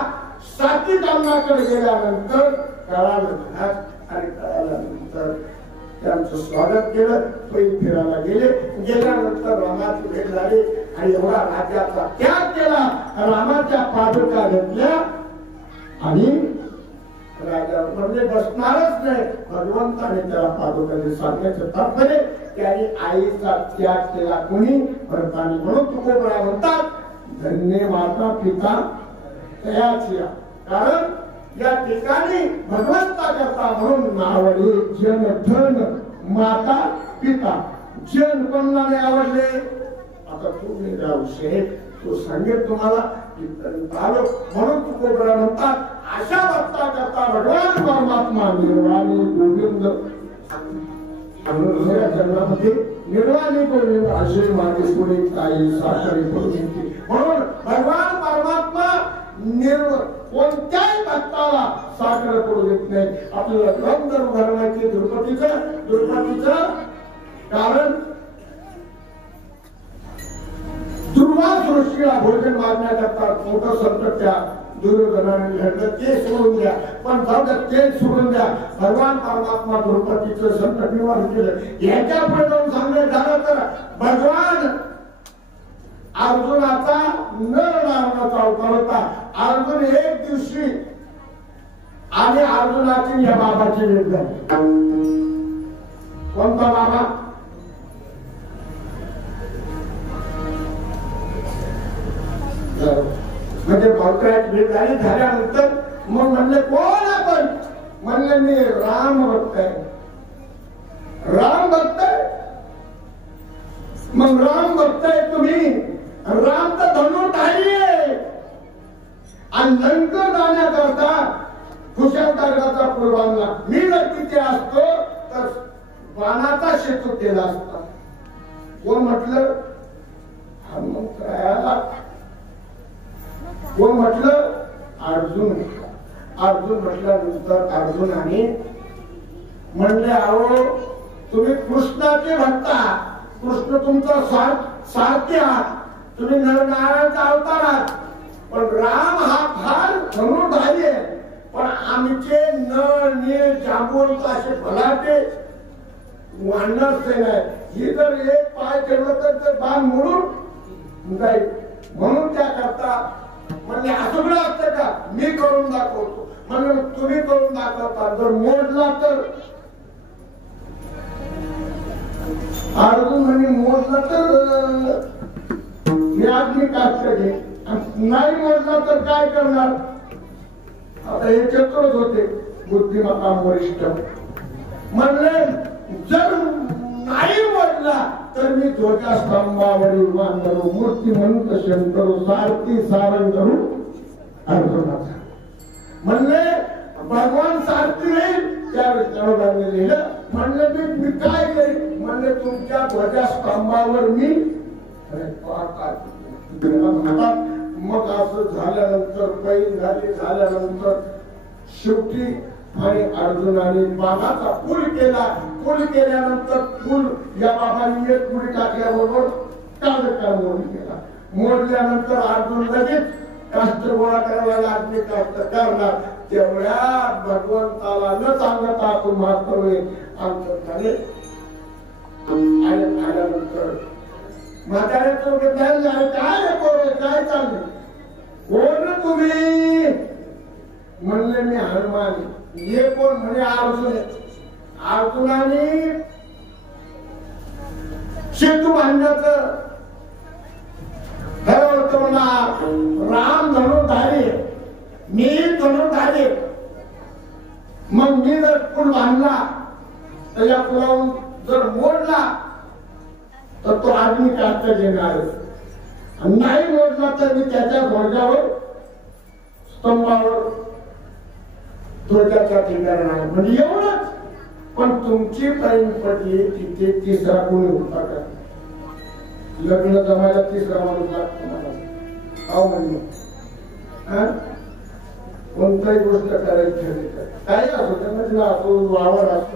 साती कामनाकडे गेल्यानंतर कळालं आणि कळाल्यानंतर त्यांचं स्वागत केलं. पैल फिरायला गेल्यानंतर रामाची भेट झाली आणि एवढा राज्याचा त्याग केला. रामाच्या पादुका घेतल्या आणि राजा म्हणजे बसणारच नाही. भगवंताने त्याला पादुका सांगण्याचं तात्पर्य त्याने आईचा त्याग केला. कोणी भरतानी. म्हणून तुकोबरा म्हणतात धन्य माता पिता तयाची. कारण या ठिकाणी भगवंता करता म्हणून नावडे जन धन माता पिता. जन कोणाला आवडले आता तुम्ही राहू तो सांगेल तुम्हाला आलो. म्हणून तुकोबरा म्हणतात अशा भक्ता करता भगवान परमात्मा निर्वाणी गोविंद जन्मामध्ये निर्वाणी गोविंद असे मागे पुढे काही साखरी करून. म्हणून भगवान परमात्मा कोणत्याही भक्ताला साखर पडू देत नाही. आपल्याला गंधर्व धर्माचे द्रुपदीचं कारण दुर्वास ऋषीला भोजन मागण्याकरता मोठं संकट त्या दुर्योधनाने घडलं. ते सोडून द्या, पण जाऊ द्या ते सोडून द्या. भगवान परमात्मा द्रुपदीचं संकट निवारण केलं. याच्या पुढे जाऊन सांगण्यात झालं तर भगवान अर्जुनाचा नरनारायणाचा अवतार होता. अर्जुन एक दिवशी आणि अर्जुनाची या बाबाची भेट झाली. कोणता बाबा? म्हणजे भक्ताची भेट झाली. झाल्यानंतर मग म्हणले कोण आपण? म्हणले मी राम भक्त आहे. राम भक्त आहे? मग राम भक्त आहे तुम्ही? राम तर धनुर्धारी आहे आणि लंका जाण्याकरता कुशलमार्गाचा पूर्वांना मी जर तिथे असतो तर बाणाचा शेतू केला असता. कोण म्हटलं? हनुमंतरायाला. कोण म्हटलं? अर्जुन. अर्जुन म्हटल्यानंतर अर्जुनाने म्हणले अहो तुम्ही कृष्णाचे भक्त आहात, कृष्ण तुमचा सारथी आहात, तुम्ही नरनारायणाचा अवतार आहात. पण राम हा फार धनुर्धारी आहे. पण आमचे नळ नीळ जांभूळ असे भलाटे वाढणार नाही. ही जर एक पाय ठेवलं तर बाण मोडून जाईल. म्हणून त्याकरता म्हणजे असं असतं का मी करून दाखवतो. म्हणजे तुम्ही करून दाखवता. जर मोडला तर अर्जुन म्हणे मोडला तर मी आदमी कास्ट घे, नाही मोडला तर काय करणार? आता हे चतुरच होते बुद्धिमत्ता वरिष्ठ. म्हणले जर नाही मोडला तर मी ध्वजास्तंभावरील बांधरू मूर्ती म्हणून शंकरू सारथी सारंग करू अर्जुनाचा. म्हणले भगवान सारथी राहील. त्यावेळेस लिहिलं म्हणले मी काय करेन? म्हणले तुमच्या ध्वजास्तंभावर मी मग असं झाल्यानंतर पैन झाल्यानंतर शेवटी आणि अर्जुनाने बाणाचा पूल केला. पूल केल्यानंतर पूल या बाबांनी एक पुढे टाकल्याबरोबर काळ मोडला. मोडल्यानंतर अर्जुन लगेच काष्ट गोळा करायला लागले. काष्ट करणार तेवढ्या भगवंताला न सांगता आपण मात्र अंतर झाले. आल्यानंतर म्हाताऱ्याचं काय काय चाललंय कोण तुम्ही म्हणले मी हनुमान. हे कोण म्हणे अर्जुन. अर्जुनाने सेतू बांधण्याचं ठरवलं म्हणा. राम धनुर्धारी मी धनुर्धारी. मग मी जर पूल बांधला तर या पुलावून जर मोडला तर तो आदमी काढता येणार नाही. मोडला तर मी त्याच्या ध्वजावर स्तंभावर ध्वजाचा ठिकाण आहे म्हणजे एवढंच. पण तुमची पैन पडली तिथे तिसरा कोणी होता का. लग्न जमायला तिसरा माणूस लागतो मला म्हणलं. कोणताही गोष्ट करायची काही असो त्यांना असो वावर असतो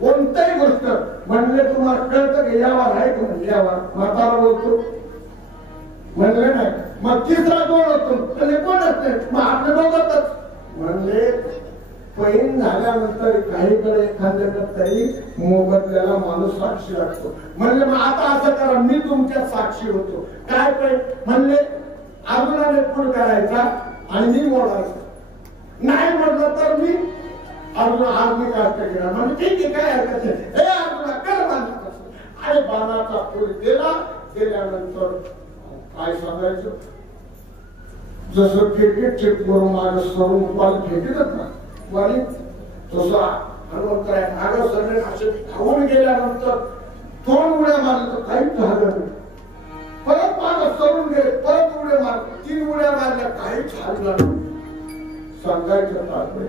कोणताही गोष्ट म्हणले तुम्हाला कळतं की यावर आहे का म्हणजे यावर म्हातारा बोलतो म्हणले नाही. मग तिसरा कोण होतो म्हणजे कोणच नाही. मग आपले दोघंच म्हणले. पैन झाल्यानंतर काहीकडे एखाद्याकडे तरी मोबदल्याला माणूस साक्षी लागतो. म्हणले मग आता असं करा मी तुमच्या साक्षी होतो. काय पैन म्हणले अर्जुनाने पूल करायचा आणि मी मोडायचा. नाही म्हटलं तर मी अर्जुन आर्मी काष्ट केला म्हणजे ठीक आहे काय हरकत नाही. हे अर्जुना कर बांधला आणि बाणाचा पूल केला. केल्यानंतर काय सांगायचं जसं क्रिकेट चेक करून माझं सरून बॉल फेकतच ना वाली तसा हनुमंत आहे. मागं सगळे असे धावून गेल्यानंतर 2 उड्या मारल्या तर काहीच झालं नाही. परत मागं सरून गेले परत उड्या मारल्या 3 उड्या मारल्या काहीच झालं नाही. सांगायचं तात्पर्य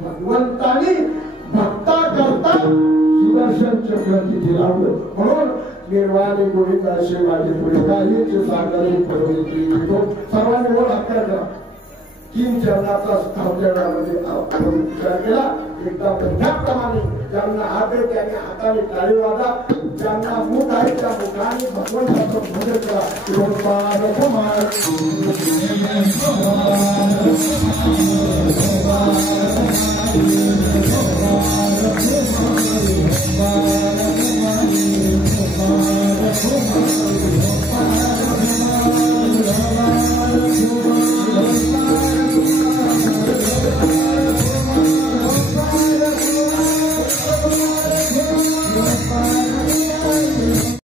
भगवंतानी भक्ता करता सुदर्शन चक्र तिथे लावलं. म्हणून निर्वाणी गोविंद असे माझे पुढे काहीच सागरी सर्वांनी बोल हत्या करा. 3 चरणाचा स्थापनेमध्ये आपण विचार केला. एकदा त्याप्रमाणे ज्यांना हात आहे त्यांनी हाताने टाळी वाजा. ज्यांना मुख आहे त्या मुखाने भगवंताचं भजन करा.